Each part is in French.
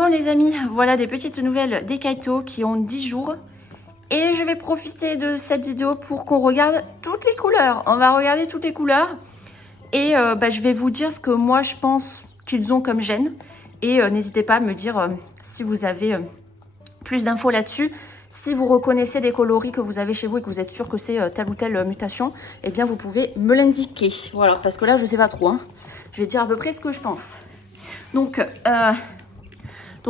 Bon les amis, voilà des petites nouvelles des Kaito qui ont 10 jours. Et je vais profiter de cette vidéo pour qu'on regarde toutes les couleurs. On va regarder toutes les couleurs. Et je vais vous dire ce que moi je pense qu'ils ont comme gène. Et n'hésitez pas à me dire si vous avez plus d'infos là-dessus. Si vous reconnaissez des coloris que vous avez chez vous et que vous êtes sûr que c'est telle ou telle mutation, eh bien vous pouvez me l'indiquer. Voilà, parce que là je sais pas trop. Hein. Je vais dire à peu près ce que je pense. Donc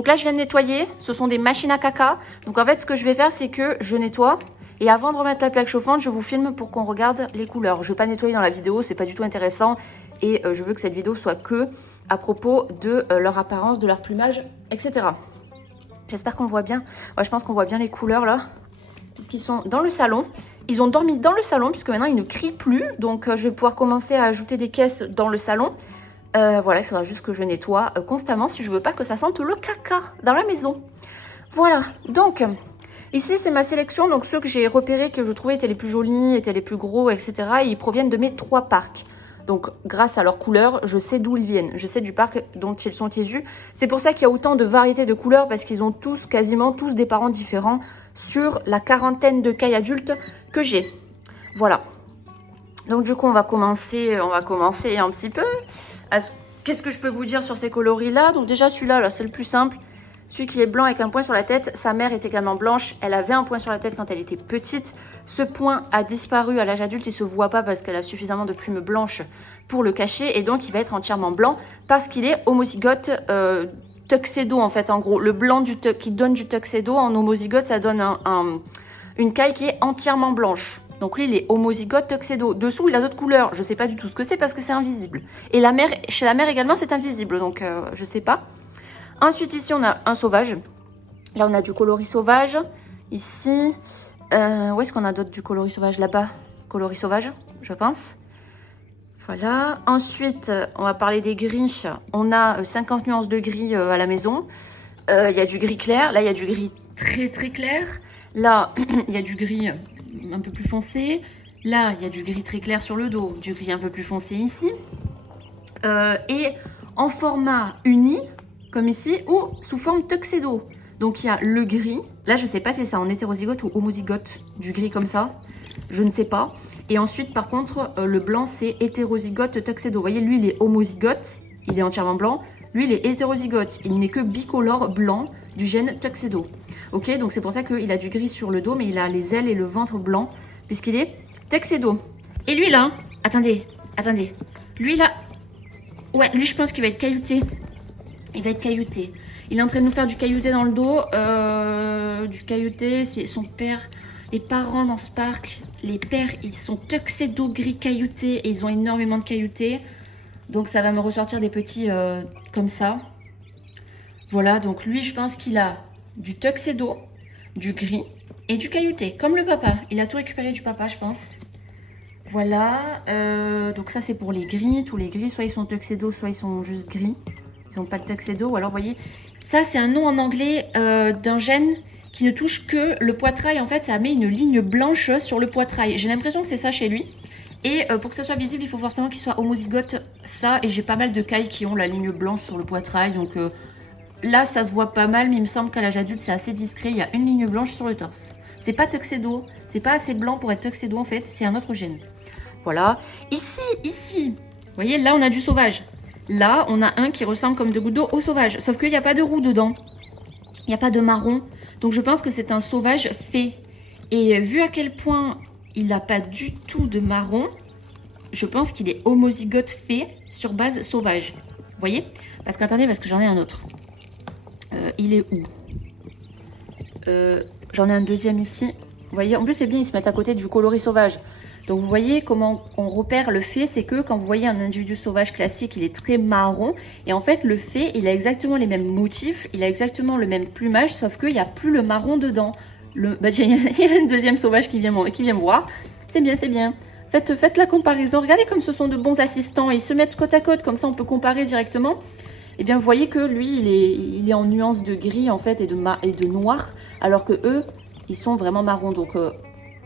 là, je viens de nettoyer. Ce sont des machines à caca. Donc, en fait, ce que je vais faire, c'est que je nettoie. Et avant de remettre la plaque chauffante, je vous filme pour qu'on regarde les couleurs. Je ne vais pas nettoyer dans la vidéo, c'est pas du tout intéressant. Et je veux que cette vidéo soit que à propos de leur apparence, de leur plumage, etc. J'espère qu'on voit bien. Ouais, je pense qu'on voit bien les couleurs, là. Puisqu'ils sont dans le salon. Ils ont dormi dans le salon, puisque maintenant, ils ne crient plus. Donc, je vais pouvoir commencer à ajouter des caisses dans le salon. Voilà, il faudra juste que je nettoie constamment si je veux pas que ça sente le caca dans la maison. Voilà, donc ici c'est ma sélection, donc ceux que j'ai repérés que je trouvais étaient les plus jolis, étaient les plus gros, etc. Et ils proviennent de mes 3 parcs. Donc grâce à leur couleur, je sais d'où ils viennent, je sais du parc dont ils sont issus. C'est pour ça qu'il y a autant de variétés de couleurs, parce qu'ils ont tous, quasiment tous des parents différents sur la quarantaine de cailles adultes que j'ai. Voilà. Donc du coup on va commencer un petit peu. Qu'est-ce que je peux vous dire sur ces coloris-là? Donc déjà, celui-là, là, c'est le plus simple. Celui qui est blanc avec un point sur la tête. Sa mère est également blanche. Elle avait un point sur la tête quand elle était petite. Ce point a disparu à l'âge adulte. Il ne se voit pas parce qu'elle a suffisamment de plumes blanches pour le cacher. Et donc, il va être entièrement blanc parce qu'il est homozygote tuxedo, en fait. En gros, le blanc qui donne du tuxedo en homozygote, ça donne une caille qui est entièrement blanche. Donc lui, il est homozygote tuxedo. Dessous, il a d'autres couleurs. Je ne sais pas du tout ce que c'est parce que c'est invisible. Et la mère, chez la mère également, c'est invisible. Donc, je ne sais pas. Ensuite, ici, on a un sauvage. Là, on a du coloris sauvage. Ici, où est-ce qu'on a d'autres du coloris sauvage? Là-bas, coloris sauvage, je pense. Voilà. Ensuite, on va parler des gris. On a 50 nuances de gris à la maison. Il y a du gris clair. Là, il y a du gris très, très clair. Là, il y a du gris un peu plus foncé. Là, il y a du gris très clair sur le dos, du gris un peu plus foncé ici. Et en format uni, comme ici, ou sous forme tuxedo. Donc, il y a le gris. Là, je ne sais pas si c'est en hétérozygote ou homozygote, du gris comme ça. Je ne sais pas. Et ensuite, par contre, le blanc, c'est hétérozygote tuxedo. Vous voyez, lui, il est homozygote. Il est entièrement blanc. Lui, il est hétérozygote. Il n'est que bicolore blanc du gène tuxedo. Ok, donc c'est pour ça qu'il a du gris sur le dos, mais il a les ailes et le ventre blanc, puisqu'il est tuxedo. Et lui là, attendez. Lui là, ouais, lui je pense qu'il va être caillouté. Il va être caillouté. Il est en train de nous faire du caillouté dans le dos. Du caillouté, c'est son père. Les parents dans ce parc, les pères, ils sont tuxedo gris caillouté et ils ont énormément de caillouté. Donc ça va me ressortir des petits comme ça. Voilà, donc lui je pense qu'il a du tuxedo, du gris et du caillouté, comme le papa. Il a tout récupéré du papa, je pense. Voilà, donc ça c'est pour les gris. Tous les gris, soit ils sont tuxedo, soit ils sont juste gris. Ils n'ont pas de tuxedo, ou alors vous voyez, ça c'est un nom en anglais d'un gène qui ne touche que le poitrail. En fait, ça met une ligne blanche sur le poitrail. J'ai l'impression que c'est ça chez lui. Et pour que ça soit visible, il faut forcément qu'il soit homozygote, ça. Et j'ai pas mal de cailles qui ont la ligne blanche sur le poitrail, donc... là, ça se voit pas mal, mais il me semble qu'à l'âge adulte, c'est assez discret. Il y a une ligne blanche sur le torse. C'est pas tuxedo. C'est pas assez blanc pour être tuxedo, en fait. C'est un autre gène. Voilà. Ici. Vous voyez, là, on a du sauvage. Là, on a un qui ressemble comme de gouttes d'eau au sauvage. Sauf qu'il n'y a pas de roux dedans. Il n'y a pas de marron. Donc, je pense que c'est un sauvage fait. Et vu à quel point il n'a pas du tout de marron, je pense qu'il est homozygote fait sur base sauvage. Vous voyez? Parce qu'attendez, parce que j'en ai un autre. Il est où? J'en ai un deuxième ici. Vous voyez, en plus c'est bien, ils se mettent à côté du coloris sauvage. Donc vous voyez comment on repère le fait, c'est que quand vous voyez un individu sauvage classique, il est très marron. Et en fait, le fait, il a exactement les mêmes motifs, il a exactement le même plumage, sauf qu'il n'y a plus le marron dedans. Il y a un deuxième sauvage qui vient me voir. C'est bien, c'est bien. Faites la comparaison. Regardez comme ce sont de bons assistants. Ils se mettent côte à côte, comme ça on peut comparer directement. Et bien vous voyez que lui, il est en nuance de gris en fait et de noir, alors que eux, ils sont vraiment marrons. Donc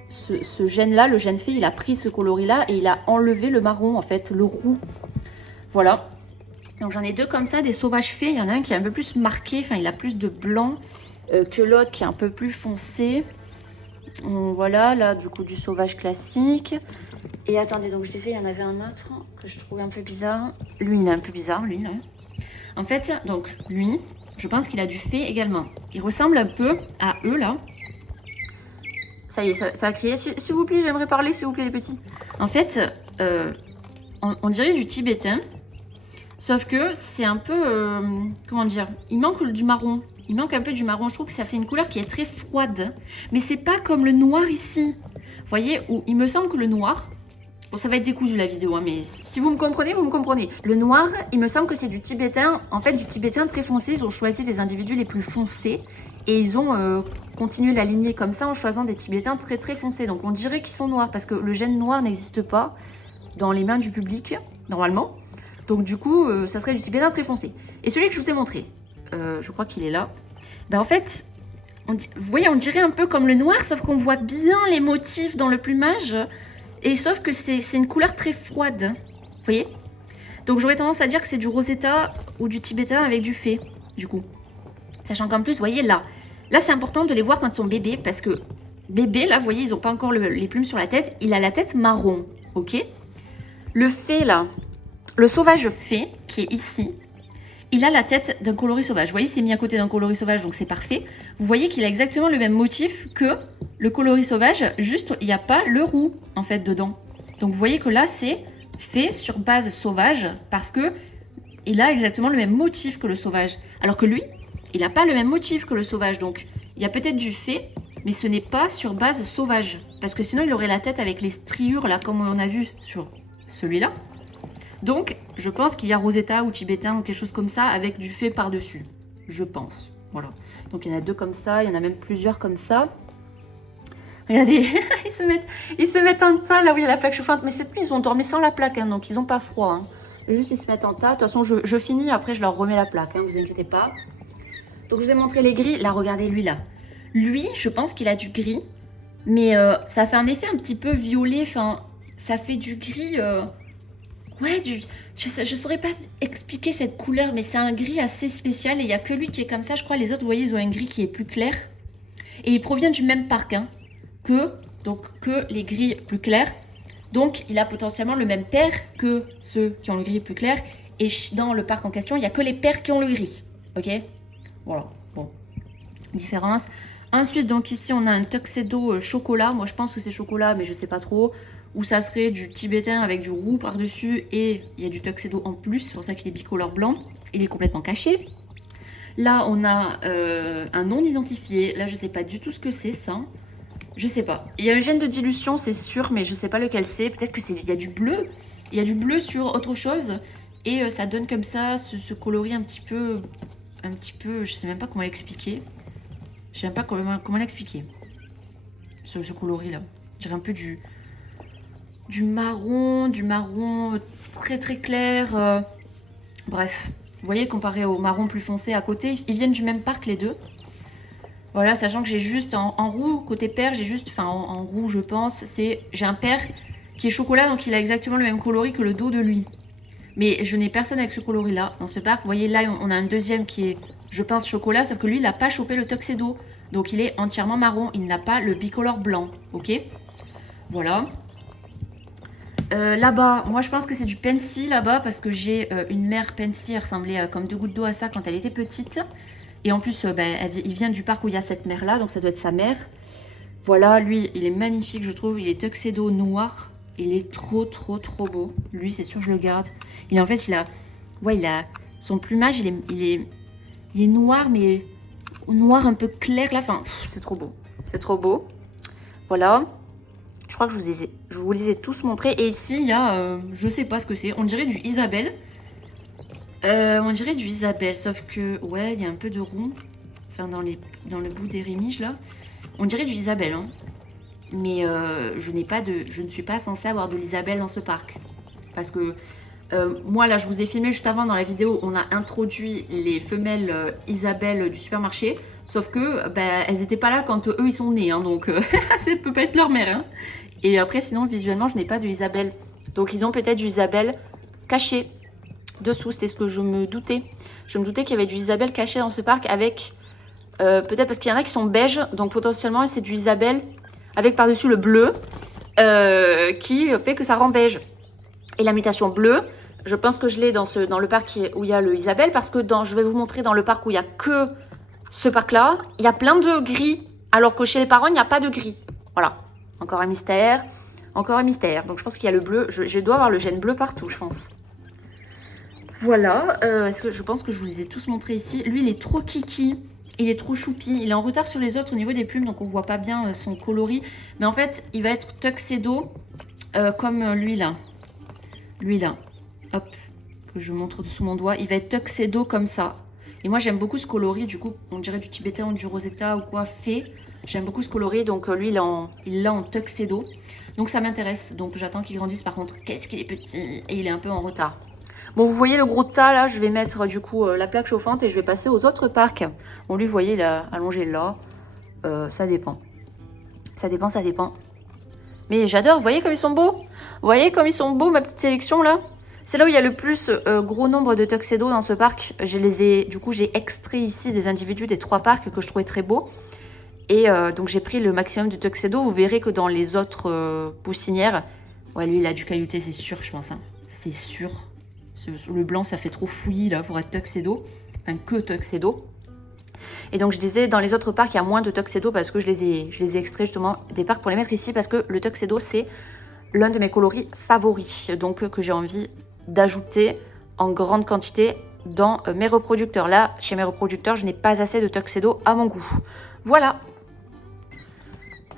ce gène-là, le gène fait, il a pris ce coloris-là et il a enlevé le marron en fait, le roux. Voilà. Donc j'en ai deux comme ça, des sauvages fées. Il y en a un qui est un peu plus marqué, enfin il a plus de blanc que l'autre qui est un peu plus foncé. Voilà, là du coup du sauvage classique. Et attendez, donc je disais, il y en avait un autre que je trouvais un peu bizarre. Lui, il est un peu bizarre, lui, là. En fait, donc lui, je pense qu'il a du fée également. Il ressemble un peu à eux, là. Ça y est, ça a crié. S'il vous plaît, j'aimerais parler, s'il vous plaît, les petits. En fait, on dirait du tibétain. Sauf que c'est un peu... comment dire? Il manque du marron. Il manque un peu du marron. Je trouve que ça fait une couleur qui est très froide. Mais c'est pas comme le noir ici. Vous voyez, où il me semble que le noir... Bon, ça va être décousu la vidéo, hein, mais si vous me comprenez, vous me comprenez. Le noir, il me semble que c'est du tibétain. En fait, du tibétain très foncé. Ils ont choisi les individus les plus foncés. Et ils ont continué la lignée comme ça en choisissant des tibétains très très foncés. Donc on dirait qu'ils sont noirs parce que le gène noir n'existe pas dans les mains du public, normalement. Donc du coup, ça serait du tibétain très foncé. Et celui que je vous ai montré, je crois qu'il est là. Ben en fait, vous voyez, on dirait un peu comme le noir, sauf qu'on voit bien les motifs dans le plumage. Et sauf que c'est une couleur très froide. Vous voyez? Donc j'aurais tendance à dire que c'est du rosetta ou du tibétain avec du fée, du coup. Sachant qu'en plus, vous voyez là, c'est important de les voir quand ils sont bébés parce que bébé, là, vous voyez, ils n'ont pas encore les plumes sur la tête. Il a la tête marron, ok? Le fée, là, le sauvage fée, qui est ici, il a la tête d'un coloris sauvage. Vous voyez, c'est mis à côté d'un coloris sauvage, donc c'est parfait. Vous voyez qu'il a exactement le même motif que le coloris sauvage, juste il n'y a pas le roux, en fait, dedans. Donc vous voyez que là, c'est fait sur base sauvage parce que il a exactement le même motif que le sauvage. Alors que lui, il n'a pas le même motif que le sauvage. Donc il y a peut-être du fée, mais ce n'est pas sur base sauvage. Parce que sinon, il aurait la tête avec les striures, là, comme on a vu sur celui-là. Donc, je pense qu'il y a Rosetta ou Tibétain ou quelque chose comme ça avec du fée par-dessus. Je pense. Voilà. Donc, il y en a deux comme ça. Il y en a même plusieurs comme ça. Regardez, ils se mettent en tas là où il y a la plaque chauffante. Mais cette nuit, ils ont dormi sans la plaque. Hein, donc, ils n'ont pas froid. Hein. Juste, ils se mettent en tas. De toute façon, je finis. Après, je leur remets la plaque. Hein, vous inquiétez pas. Donc, je vous ai montré les gris. Là, regardez lui là. Lui, je pense qu'il a du gris. Mais ça fait un effet un petit peu violet. Enfin, ça fait du gris... Ouais, je saurais pas expliquer cette couleur, mais c'est un gris assez spécial et il n'y a que lui qui est comme ça. Je crois les autres, vous voyez, ils ont un gris qui est plus clair. Et il provient du même parc hein, que les gris plus clairs. Donc, il a potentiellement le même père que ceux qui ont le gris plus clair. Et dans le parc en question, il n'y a que les pères qui ont le gris. Ok? Voilà, bon. Différence. Ensuite, donc ici, on a un tuxedo chocolat. Moi, je pense que c'est chocolat, mais je sais pas trop. Ou ça serait du tibétain avec du roux par-dessus et il y a du tuxedo en plus, c'est pour ça qu'il est bicolore blanc. Il est complètement caché. Là, on a un non identifié. Là, je sais pas du tout ce que c'est ça. Je sais pas. Il y a un gène de dilution, c'est sûr, mais je sais pas lequel c'est. Peut-être que c'est. Il y a du bleu. Il y a du bleu sur autre chose et ça donne comme ça ce coloris un petit peu. Je sais même pas comment l'expliquer. Je sais même pas comment l'expliquer. Ce coloris là. Je dirais un peu du marron très très clair. Bref, vous voyez, comparé au marron plus foncé à côté, ils viennent du même parc les deux. Voilà, sachant que j'ai juste en roux, côté père, j'ai juste, enfin en roux je pense, j'ai un père qui est chocolat, donc il a exactement le même coloris que le dos de lui. Mais je n'ai personne avec ce coloris là dans ce parc. Vous voyez là, on a un deuxième qui est, je pense, chocolat, sauf que lui, il n'a pas chopé le tuxedo. Donc il est entièrement marron, il n'a pas le bicolore blanc, ok? Voilà. Là-bas, moi je pense que c'est du Pensy là-bas parce que j'ai une mère Pensy, elle ressemblait comme deux gouttes d'eau à ça quand elle était petite. Et en plus, il vient du parc où il y a cette mère là, donc ça doit être sa mère. Voilà, lui, il est magnifique je trouve, il est tuxedo noir. Il est trop beau. Lui, c'est sûr, je le garde. Et en fait, son plumage, il est noir, mais noir un peu clair là. Enfin, c'est trop beau. C'est trop beau. Voilà. Je crois que je vous les ai tous montrés. Et ici, il y a, je sais pas ce que c'est. On dirait du Isabelle. Sauf que, ouais, il y a un peu de roux. Enfin, dans le bout des rémiges, là. On dirait du Isabelle, hein. Mais je ne suis pas censée avoir de l'Isabelle dans ce parc. Parce que, moi, là, je vous ai filmé juste avant dans la vidéo, on a introduit les femelles Isabelle du supermarché. Sauf que, elles n'étaient pas là quand eux, ils sont nés, hein, donc ça peut pas être leur mère. Hein. Et après, sinon, visuellement, je n'ai pas de Isabelle. Donc, ils ont peut-être du Isabelle caché. dessous. C'était ce que je me doutais. Je me doutais qu'il y avait du Isabelle caché dans ce parc avec... peut-être parce qu'il y en a qui sont beiges, donc potentiellement c'est du Isabelle avec par-dessus le bleu qui fait que ça rend beige. Et la mutation bleue, je pense que je l'ai dans le parc où il y a le Isabelle, parce que je vais vous montrer dans le parc où il n'y a que ce parc-là, il y a plein de gris, alors que chez les parents, il n'y a pas de gris. Voilà, encore un mystère, encore un mystère. Donc je pense qu'il y a le bleu, je dois avoir le gène bleu partout, je pense. Voilà, est-ce que je pense que je vous les ai tous montrés ici. Lui, il est trop kiki. Il est trop choupi, il est en retard sur les autres au niveau des plumes, donc on voit pas bien son coloris. Mais en fait, il va être tuxedo comme lui là. Lui là, hop, que je montre sous mon doigt. Il va être tuxedo comme ça. Et moi j'aime beaucoup ce coloris, du coup on dirait du tibétain ou du rosetta ou quoi, fait. J'aime beaucoup ce coloris, donc lui il l'a en tuxedo. Donc ça m'intéresse, donc j'attends qu'il grandisse. Par contre, qu'est-ce qu'il est petit et il est un peu en retard. Bon, vous voyez le gros tas là, je vais mettre du coup la plaque chauffante et je vais passer aux autres parcs. Bon, lui, vous voyez, il a allongé là. Ça dépend. Ça dépend, ça dépend. Mais j'adore, vous voyez comme ils sont beaux? Vous voyez comme ils sont beaux, ma petite sélection là? C'est là où il y a le plus gros nombre de tuxedo dans ce parc. Du coup, j'ai extrait ici des individus des 3 parcs que je trouvais très beaux. Et donc, j'ai pris le maximum de tuxedo. Vous verrez que dans les autres poussinières, ouais, lui, il a dû caillouter, c'est sûr, je pense. Hein. C'est sûr. Le blanc, ça fait trop fouillis là pour être tuxedo. Enfin, que tuxedo. Et donc, je disais, dans les autres parcs, il y a moins de tuxedo parce que je les ai extraits justement des parcs pour les mettre ici parce que le tuxedo, c'est l'un de mes coloris favoris. Donc, que j'ai envie d'ajouter en grande quantité dans mes reproducteurs. Là, chez mes reproducteurs, je n'ai pas assez de tuxedo à mon goût. Voilà.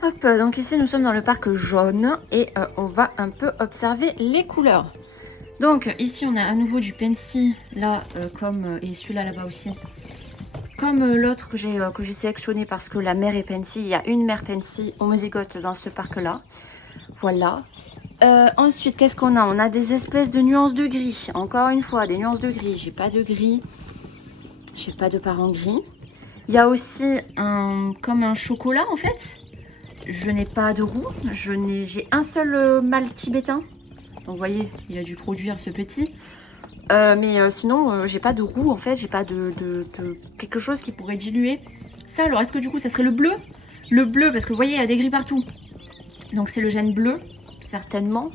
Hop, donc ici, nous sommes dans le parc jaune et on va un peu observer les couleurs. Donc ici on a à nouveau du Pensy là et celui-là là-bas aussi, comme l'autre que j'ai sélectionné parce que la mère est Pensy. Il y a une mère Pensy homozygote dans ce parc là. Voilà. Ensuite qu'est-ce qu'on a? On a des espèces de nuances de gris. Encore une fois des nuances de gris. J'ai pas de gris. J'ai pas de parent gris. Il y a aussi comme un chocolat en fait. Je n'ai pas de roux. J'ai un seul mâle tibétain. Donc vous voyez, il a dû produire ce petit. Mais sinon, j'ai pas de roux en fait, j'ai pas de quelque chose qui pourrait diluer. Ça, alors est-ce que du coup ça serait le bleu? Le bleu, parce que vous voyez, il y a des gris partout. Donc c'est le gène bleu, certainement.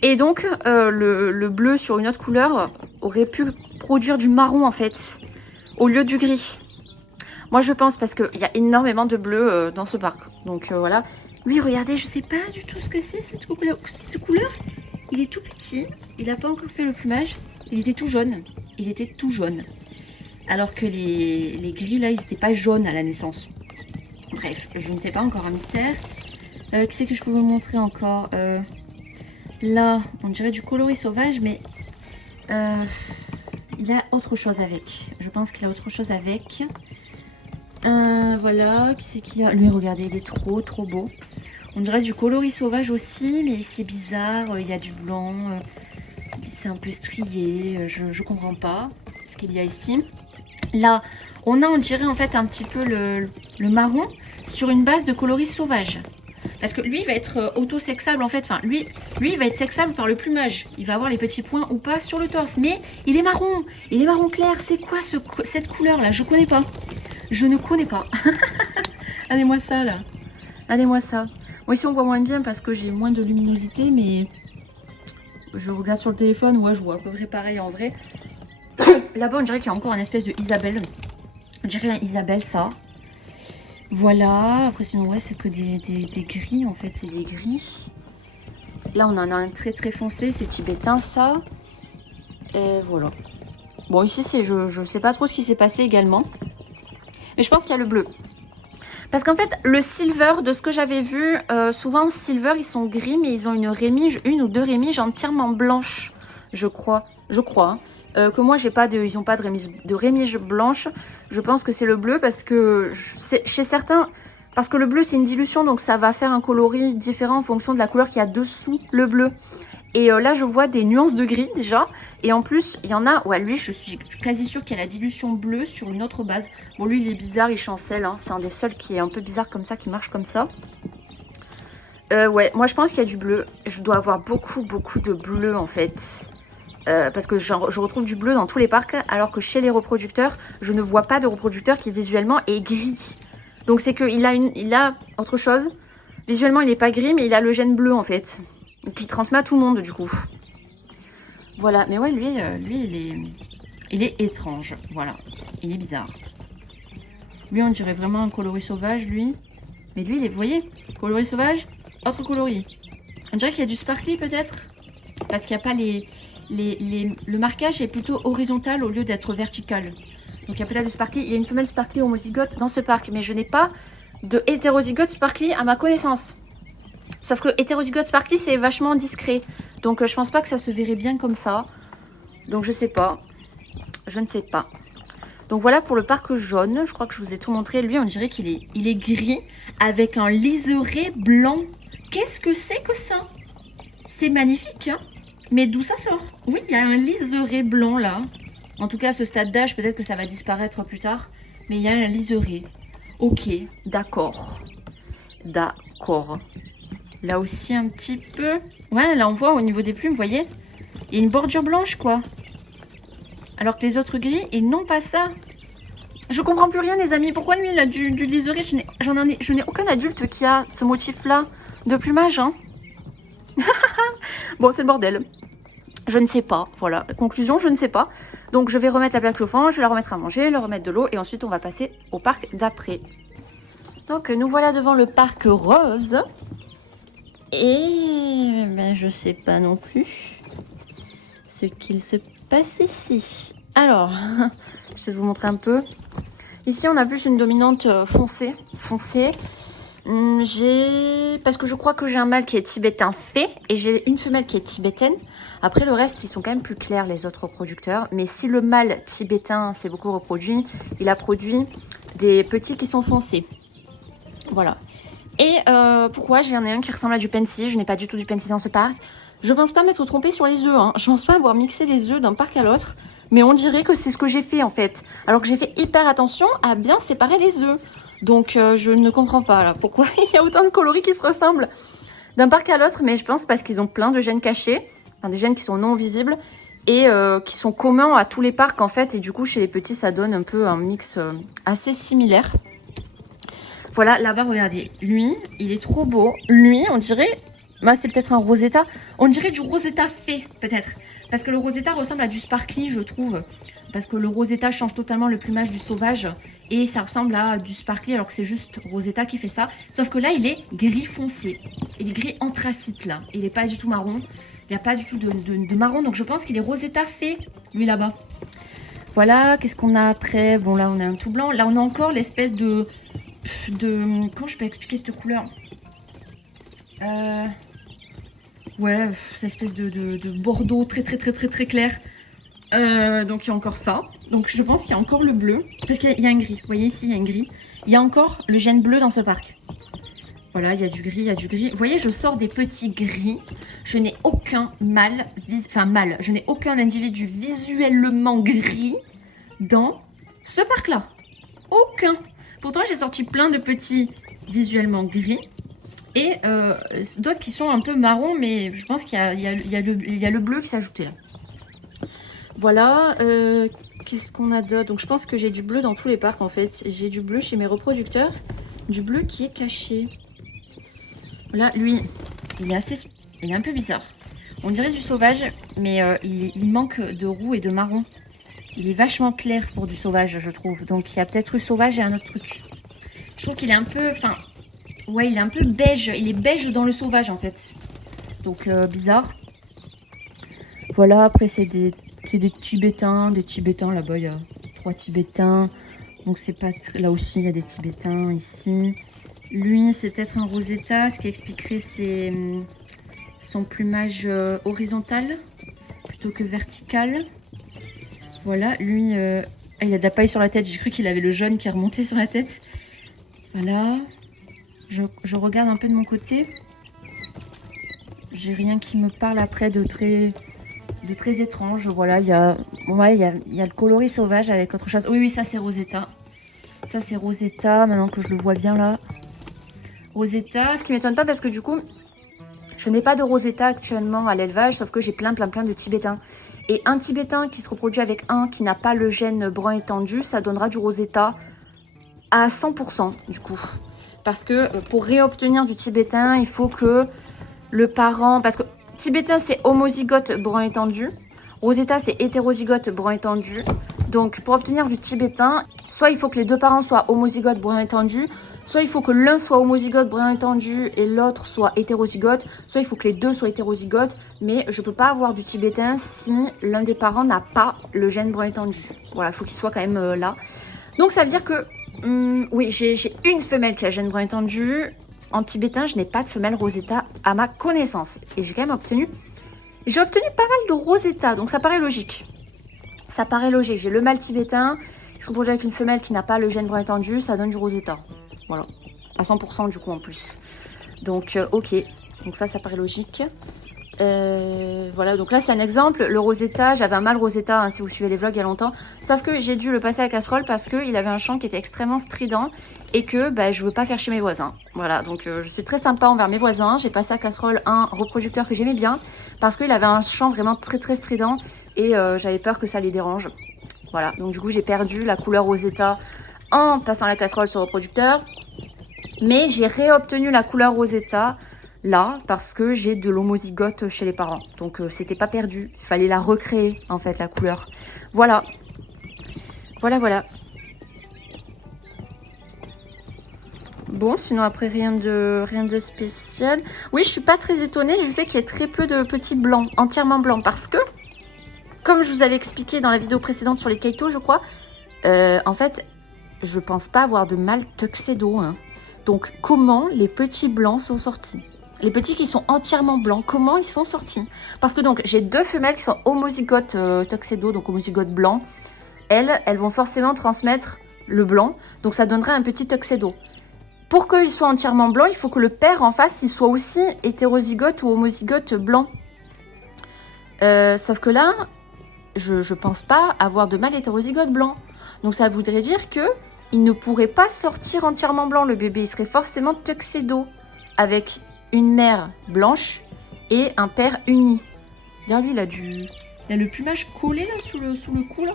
Et donc le bleu sur une autre couleur aurait pu produire du marron en fait, au lieu du gris. Moi je pense parce qu'il y a énormément de bleu dans ce parc. Donc voilà. Lui, regardez, je sais pas du tout ce que c'est cette couleur. Il est tout petit, il n'a pas encore fait le plumage, il était tout jaune. Il était tout jaune. Alors que les gris, là, ils n'étaient pas jaunes à la naissance. Bref, je ne sais pas, encore un mystère. Qu'est-ce que je peux vous montrer encore? Là, on dirait du coloris sauvage, mais il a autre chose avec. Je pense qu'il a autre chose avec. Voilà, qui c'est qu'il y a? Lui, regardez, il est trop beau. On dirait du coloris sauvage aussi, mais c'est bizarre. Il y a du blanc, c'est un peu strié. Je comprends pas ce qu'il y a ici. Là, on dirait en fait un petit peu le marron sur une base de coloris sauvage. Parce que lui, il va être auto-sexable en fait. Enfin, lui, il va être sexable par le plumage. Il va avoir les petits points ou pas sur le torse. Mais il est marron. Il est marron clair. C'est quoi cette couleur-là? Je connais pas. Je ne connais pas. Allez-moi ça, là. Allez-moi ça. Moi, ici, on voit moins bien parce que j'ai moins de luminosité. Mais je regarde sur le téléphone. Ouais, je vois à peu près pareil en vrai. Là-bas, on dirait qu'il y a encore une espèce de Isabelle. On dirait un Isabelle, ça. Voilà, après sinon ouais c'est que des gris en fait, c'est des gris. Là on en a un très foncé, c'est tibétain ça. Et voilà. Bon ici c'est je sais pas trop ce qui s'est passé également. Mais je pense qu'il y a le bleu. Parce qu'en fait le silver, de ce que j'avais vu, souvent silver ils sont gris mais ils ont une rémige, une ou deux rémiges entièrement blanches, je crois. Hein. Que moi ils n'ont pas de rémige blanche. Je pense que c'est le bleu parce que chez certains, parce que le bleu c'est une dilution donc ça va faire un coloris différent en fonction de la couleur qu'il y a dessous le bleu. Et là je vois des nuances de gris déjà. Et en plus il y en a, ouais lui je suis quasi sûre qu'il y a la dilution bleue sur une autre base. Bon lui il est bizarre, il chancelle, hein. C'est un des seuls qui est un peu bizarre comme ça, qui marche comme ça. Ouais moi je pense qu'il y a du bleu. Je dois avoir beaucoup de bleu en fait. parce que je retrouve du bleu dans tous les parcs, alors que chez les reproducteurs, je ne vois pas de reproducteur qui visuellement est gris. Donc c'est qu'il a, il a autre chose. Visuellement, il n'est pas gris, mais il a le gène bleu en fait, qui transmet à tout le monde du coup. Voilà, mais ouais, lui il est étrange, voilà, il est bizarre. Lui, on dirait vraiment un coloris sauvage, lui. Mais lui, vous voyez, coloris sauvage, autre coloris. On dirait qu'il y a du sparkly peut-être, parce qu'il n'y a pas le marquage est plutôt horizontal au lieu d'être vertical. Donc il y a peut-être des sparkly. Il y a une femelle sparkly homozygote dans ce parc, mais je n'ai pas de hétérozygote sparkly à ma connaissance. Sauf que hétérozygote sparkly, c'est vachement discret. Donc je pense pas que ça se verrait bien comme ça. Donc je sais pas. Je ne sais pas. Donc voilà pour le parc jaune. Je crois que je vous ai tout montré. Lui, on dirait qu'il est gris avec un liseré blanc. Qu'est-ce que c'est que ça? C'est magnifique, hein? Mais d'où ça sort? Oui, il y a un liseré blanc là. En tout cas, à ce stade d'âge, peut-être que ça va disparaître plus tard. Mais il y a un liseré. Ok, d'accord. D'accord. Là aussi un petit peu. Ouais, là on voit au niveau des plumes, vous voyez? Il y a une bordure blanche, quoi. Alors que les autres gris, et non pas ça. Je comprends plus rien, les amis. Pourquoi lui, il a du liseré? Je n'ai aucun adulte qui a ce motif-là de plumage, hein. Bon, c'est le bordel. Je ne sais pas. Voilà, conclusion, je ne sais pas. Donc, je vais remettre la plaque chauffante, je vais la remettre à manger, leur remettre de l'eau, et ensuite, on va passer au parc d'après. Donc, nous voilà devant le parc rose. Et ben, je sais pas non plus ce qu'il se passe ici. Alors, je vais vous montrer un peu. Ici, on a plus une dominante foncée. Parce que je crois que j'ai un mâle qui est tibétain fait et j'ai une femelle qui est tibétaine. Après, le reste, ils sont quand même plus clairs, les autres reproducteurs. Mais si le mâle tibétain s'est beaucoup reproduit, il a produit des petits qui sont foncés. Voilà. Et pourquoi j'en ai un qui ressemble à du Pensy? Je n'ai pas du tout du Pensy dans ce parc. Je pense pas m'être trompée sur les œufs, hein. Je pense pas avoir mixé les œufs d'un parc à l'autre. Mais on dirait que c'est ce que j'ai fait en fait. Alors que j'ai fait hyper attention à bien séparer les œufs. Donc je ne comprends pas là pourquoi il y a autant de coloris qui se ressemblent d'un parc à l'autre. Mais je pense parce qu'ils ont plein de gènes cachés. Enfin, des gènes qui sont non visibles. Et qui sont communs à tous les parcs en fait. Et du coup chez les petits ça donne un peu un mix assez similaire. Voilà, là-bas, regardez. Lui, il est trop beau. Lui, on dirait... Bah, c'est peut-être un Rosetta. On dirait du Rosetta fait, peut-être. Parce que le Rosetta ressemble à du Sparkly, je trouve. Parce que le Rosetta change totalement le plumage du sauvage. Et ça ressemble à du Sparkly, alors que c'est juste Rosetta qui fait ça. Sauf que là, il est gris foncé. Il est gris anthracite, là. Il n'est pas du tout marron. Il n'y a pas du tout de marron. Donc, je pense qu'il est Rosetta fait, lui, là-bas. Voilà, qu'est-ce qu'on a après? Bon, là, on a un tout blanc. Là, on a encore l'espèce de... Comment je peux expliquer cette couleur? Ouais, cette espèce de bordeaux très clair. Donc il y a encore ça. Donc je pense qu'il y a encore le bleu. Parce qu'il y a un gris. Vous voyez ici, il y a un gris. Il y a encore le gène bleu dans ce parc. Voilà, il y a du gris, il y a du gris. Vous voyez, je sors des petits gris. Je n'ai aucun mâle, je n'ai aucun individu visuellement gris dans ce parc-là. Aucun. Pourtant, j'ai sorti plein de petits visuellement gris et d'autres qui sont un peu marron, mais je pense qu'il y a le bleu qui s'est ajouté là. Voilà, qu'est-ce qu'on a d'autre? Donc, je pense que j'ai du bleu dans tous les parcs en fait. J'ai du bleu chez mes reproducteurs, du bleu qui est caché. Là, lui, il est un peu bizarre. On dirait du sauvage, mais il manque de roux et de marron. Il est vachement clair pour du sauvage, je trouve. Donc, il y a peut-être eu sauvage et un autre truc. Je trouve qu'il est un peu... Enfin, ouais, il est un peu beige. Il est beige dans le sauvage, en fait. Donc, bizarre. Voilà, après, c'est des Tibétains. Des Tibétains, là-bas, il y a 3 Tibétains. Donc, c'est pas... Là aussi, il y a des Tibétains, ici. Lui, c'est peut-être un Rosetta, ce qui expliquerait son plumage horizontal plutôt que vertical. Voilà, lui, il a de la paille sur la tête. J'ai cru qu'il avait le jaune qui est remonté sur la tête. Voilà. Je regarde un peu de mon côté. J'ai rien qui me parle après de très étrange. Voilà, il y a le coloris sauvage avec autre chose. Oui, ça c'est Rosetta. Ça c'est Rosetta, maintenant que je le vois bien là. Rosetta, ce qui m'étonne pas parce que du coup, Je n'ai pas de Rosetta actuellement à l'élevage, sauf que j'ai plein de tibétains. Et un tibétain qui se reproduit avec un qui n'a pas le gène brun étendu, ça donnera du Rosetta à 100% du coup. Parce que pour réobtenir du tibétain, il faut que le parent... Parce que tibétain, c'est homozygote brun étendu. Rosetta, c'est hétérozygote brun étendu. Donc, pour obtenir du tibétain, soit il faut que les deux parents soient homozygotes brun étendu, soit il faut que l'un soit homozygote brun étendu et l'autre soit hétérozygote, soit il faut que les deux soient hétérozygotes, mais je ne peux pas avoir du tibétain si l'un des parents n'a pas le gène brun étendu. Voilà, il faut qu'il soit quand même là. Donc, ça veut dire que, oui, j'ai une femelle qui a le gène brun étendu. En tibétain, je n'ai pas de femelle Rosetta à ma connaissance. Et j'ai quand même obtenu... J'ai obtenu pas mal de Rosetta, donc ça paraît logique. Ça paraît logique. J'ai le mâle tibétain qui se reproduit avec une femelle qui n'a pas le gène brun étendu, ça donne du Rosetta. Voilà. À 100% du coup en plus. Donc, ok. Donc ça paraît logique. Voilà, donc là c'est un exemple. Le Rosetta, j'avais un mâle Rosetta, hein, si vous suivez les vlogs il y a longtemps. Sauf que j'ai dû le passer à la casserole parce qu'il avait un chant qui était extrêmement strident et que bah, je veux pas faire chez mes voisins. Voilà, donc je suis très sympa envers mes voisins. J'ai passé à la casserole un reproducteur que j'aimais bien parce qu'il avait un chant vraiment très strident et j'avais peur que ça les dérange. Voilà, donc du coup j'ai perdu la couleur Rosetta en passant la casserole sur le reproducteur. Mais j'ai réobtenu la couleur Rosetta là parce que j'ai de l'homozygote chez les parents. Donc c'était pas perdu. Il fallait la recréer en fait la couleur. Voilà. Voilà. Bon, sinon après rien de spécial. Oui, je suis pas très étonnée du fait qu'il y ait très peu de petits blancs, entièrement blancs. Parce que, comme je vous avais expliqué dans la vidéo précédente sur les Kaito, je crois, en fait, je pense pas avoir de mâle tuxedo. Hein. Donc comment les petits blancs sont sortis? Les petits qui sont entièrement blancs, comment ils sont sortis? Parce que donc j'ai deux femelles qui sont homozygotes tuxedo, donc homozygotes blancs. Elles vont forcément transmettre le blanc, donc ça donnerait un petit tuxedo. Pour qu'ils soient entièrement blancs, il faut que le père en face il soit aussi hétérozygote ou homozygote blanc. Sauf que là, je pense pas avoir de mâle hétérozygote blanc. Donc ça voudrait dire que il ne pourrait pas sortir entièrement blanc le bébé, il serait forcément tuxedo avec une mère blanche et un père uni. Regarde lui, il a le plumage collé là sous le cou là.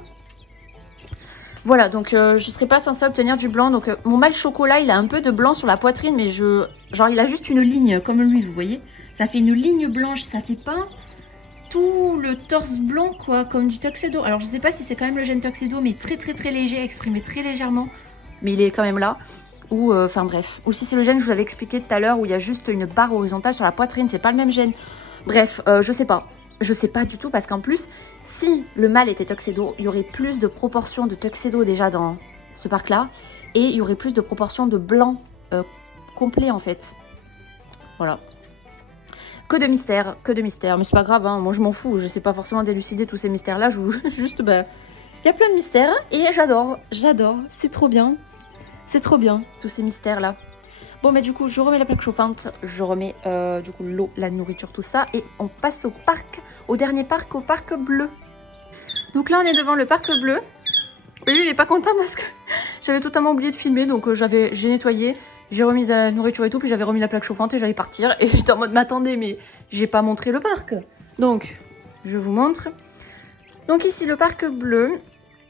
Voilà, donc je serais pas censée obtenir du blanc. Donc mon mâle chocolat, il a un peu de blanc sur la poitrine, mais genre il a juste une ligne comme lui, vous voyez. Ça fait une ligne blanche, ça fait pas tout le torse blanc quoi, comme du tuxedo. Alors je sais pas si c'est quand même le gène tuxedo, mais très léger, exprimé très légèrement. Mais il est quand même là. Ou enfin bref. Ou si c'est le gène que je vous avais expliqué tout à l'heure où il y a juste une barre horizontale sur la poitrine, c'est pas le même gène. Bref, je sais pas. Je sais pas du tout parce qu'en plus, si le mâle était tuxedo, il y aurait plus de proportions de tuxedo déjà dans ce parc-là. Et il y aurait plus de proportions de blanc complet en fait. Voilà. Que de mystères. Mais c'est pas grave, hein. Moi je m'en fous. Je sais pas forcément d'élucider tous ces mystères-là. Juste, bah, il y a plein de mystères et j'adore. C'est trop bien. C'est trop bien, tous ces mystères-là. Bon, mais du coup, je remets la plaque chauffante, je remets du coup l'eau, la nourriture, tout ça. Et on passe au parc, au dernier parc, au parc bleu. Donc là, on est devant le parc bleu. Et lui, il est pas content parce que j'avais totalement oublié de filmer. Donc j'ai nettoyé, j'ai remis de la nourriture et tout. Puis j'avais remis la plaque chauffante et j'allais partir. Et j'étais en mode, m'attendez, mais j'ai pas montré le parc. Donc, je vous montre. Donc ici, le parc bleu,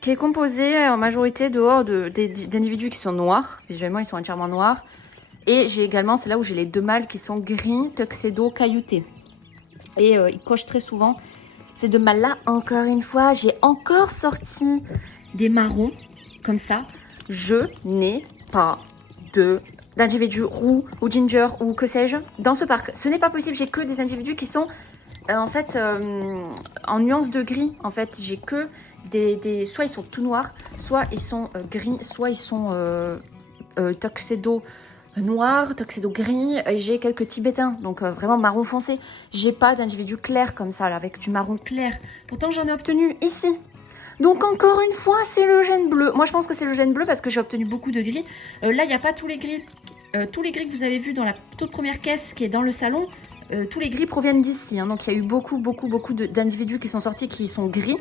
qui est composé en majorité dehors d'individus qui sont noirs. Visuellement, ils sont entièrement noirs. Et j'ai également, c'est là où j'ai les deux mâles qui sont gris, tuxedo, cailloutés. Et ils cochent très souvent. Ces deux mâles-là, encore une fois, j'ai encore sorti des marrons, comme ça. Je n'ai pas d'individus roux ou ginger ou que sais-je dans ce parc. Ce n'est pas possible, j'ai que des individus qui sont en fait en nuance de gris. En fait, j'ai que soit ils sont tout noirs, soit ils sont gris, soit ils sont tuxedo noir, tuxedo gris, et j'ai quelques tibétains, donc vraiment marron foncé. J'ai pas d'individu clair comme ça, là, avec du marron clair. Pourtant, j'en ai obtenu ici. Donc encore une fois, c'est le gène bleu. Moi, je pense que c'est le gène bleu parce que j'ai obtenu beaucoup de gris. Là, il n'y a pas tous les gris. Tous les gris que vous avez vus dans la toute première caisse qui est dans le salon, tous les gris proviennent d'ici. Hein. Donc il y a eu beaucoup d'individus qui sont sortis qui sont gris.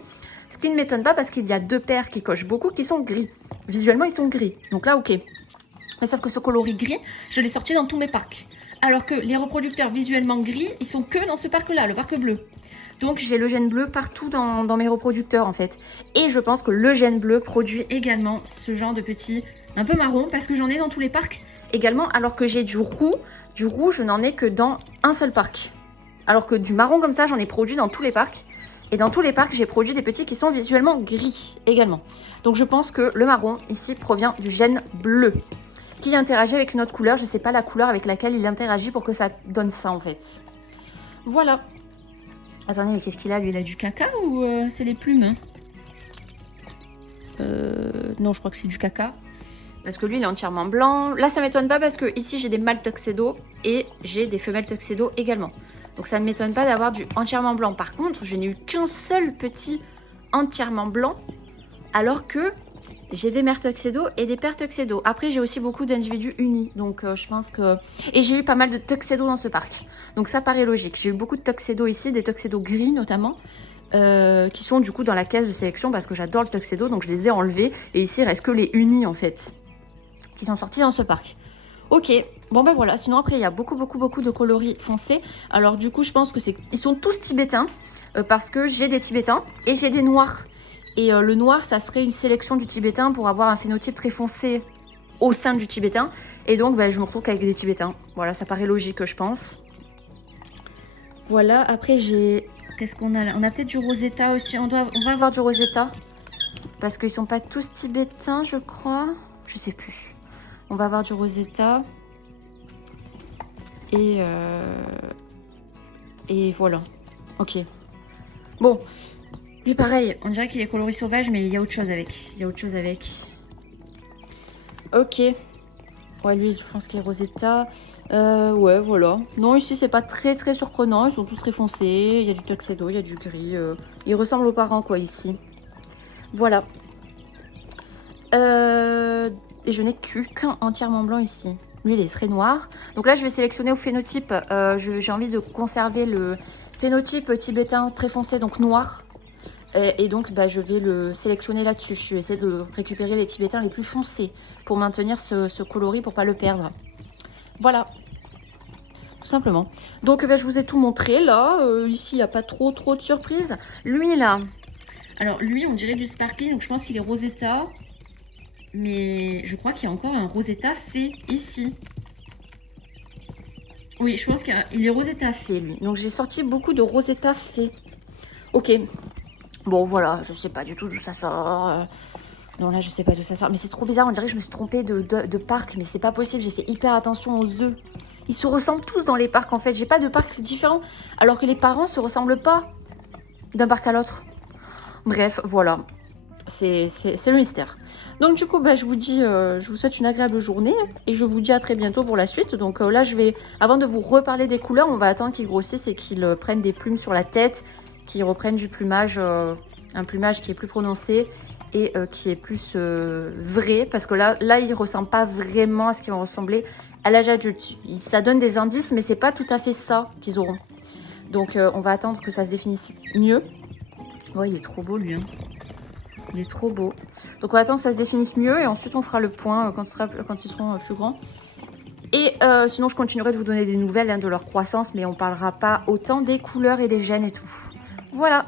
Ce qui ne m'étonne pas parce qu'il y a deux paires qui cochent beaucoup qui sont gris. Visuellement, ils sont gris. Donc là, ok. Mais sauf que ce coloris gris, je l'ai sorti dans tous mes parcs. alors que les reproducteurs visuellement gris, ils sont que dans ce parc-là, le parc bleu. Donc j'ai le gène bleu partout dans mes reproducteurs en fait. Et je pense que le gène bleu produit également ce genre de petits un peu marron parce que j'en ai dans tous les parcs également, alors que j'ai du roux. Du roux, je n'en ai que dans un seul parc. Alors que du marron comme ça, j'en ai produit dans tous les parcs. Et dans tous les parcs, j'ai produit des petits qui sont visuellement gris également. Donc je pense que le marron ici provient du gène bleu qui interagit avec une autre couleur. Je ne sais pas la couleur avec laquelle il interagit pour que ça donne ça en fait. Voilà. Attendez, mais qu'est-ce qu'il a lui? Il a du caca ou c'est les plumes? Non, je crois que c'est du caca. Parce que lui, il est entièrement blanc. Là, ça m'étonne pas parce que ici, j'ai des mâles tuxedo et j'ai des femelles tuxedo également. Donc ça ne m'étonne pas d'avoir du entièrement blanc. Par contre, je n'ai eu qu'un seul petit entièrement blanc, alors que j'ai des mères tuxedo et des pères tuxedo. Après, j'ai aussi beaucoup d'individus unis. Donc je pense que... Et j'ai eu pas mal de tuxedo dans ce parc. Donc ça paraît logique. J'ai eu beaucoup de tuxedo ici, des tuxedo gris notamment, qui sont du coup dans la caisse de sélection parce que j'adore le tuxedo. Donc je les ai enlevés. Et ici, il reste que les unis en fait, qui sont sortis dans ce parc. Ok, bon ben voilà, sinon après il y a beaucoup de coloris foncés. Alors du coup je pense que ils sont tous tibétains parce que j'ai des tibétains et j'ai des noirs. Et le noir ça serait une sélection du tibétain pour avoir un phénotype très foncé au sein du tibétain. Et donc ben, je me retrouve qu'avec des tibétains. Voilà, ça paraît logique je pense. Voilà, après j'ai... Qu'est-ce qu'on a là? On a peut-être du Rosetta aussi, on va avoir du Rosetta. Parce qu'ils sont pas tous tibétains je crois. Je sais plus. On va avoir du Rosetta. Et voilà. Ok. Bon. Lui, pareil. On dirait qu'il est coloris sauvage, mais il y a autre chose avec. Il y a autre chose avec. Ok. Ouais, lui, je pense qu'il est Rosetta. Ouais, voilà. Non, ici, c'est pas très surprenant. Ils sont tous très foncés. Il y a du tuxedo, il y a du gris. Ils ressemblent aux parents, quoi, ici. Voilà. Et je n'ai qu'un entièrement blanc ici. Lui, il est très noir. Donc là, je vais sélectionner au phénotype. J'ai envie de conserver le phénotype tibétain très foncé, donc noir. Et donc, bah, je vais le sélectionner là-dessus. Je vais essayer de récupérer les tibétains les plus foncés pour maintenir ce coloris, pour pas le perdre. Voilà. Tout simplement. Donc, bah, je vous ai tout montré, là. Ici, il n'y a pas trop de surprises. Lui, là. Alors, lui, on dirait du sparkling. Donc, je pense qu'il est Rosetta. Mais je crois qu'il y a encore un Rosetta fait ici. Oui, je pense qu'il est Rosetta fait, lui. Donc, j'ai sorti beaucoup de Rosetta fait. Ok. Bon, voilà. Je sais pas du tout d'où ça sort. Non, là, je sais pas d'où ça sort. Mais c'est trop bizarre. On dirait que je me suis trompée de parc. Mais c'est pas possible. J'ai fait hyper attention aux œufs. Ils se ressemblent tous dans les parcs, en fait. J'ai pas de parc différent. Alors que les parents se ressemblent pas d'un parc à l'autre. Bref, voilà. C'est le mystère. Donc du coup, bah, je vous souhaite une agréable journée et je vous dis à très bientôt pour la suite. Donc là, avant de vous reparler des couleurs, on va attendre qu'ils grossissent et qu'ils prennent des plumes sur la tête, qu'ils reprennent du plumage, un plumage qui est plus prononcé et qui est plus vrai, parce que là, ils ne ressemblent pas vraiment à ce qu'ils vont ressembler à l'âge adulte. Ça donne des indices, mais c'est pas tout à fait ça qu'ils auront. Donc on va attendre que ça se définisse mieux. Ouais, il est trop beau lui, hein. Il est trop beau. Donc on va attendre que ça se définisse mieux et ensuite on fera le point quand ils seront plus grands. Et sinon je continuerai de vous donner des nouvelles de leur croissance, mais on parlera pas autant des couleurs et des gènes et tout. Voilà.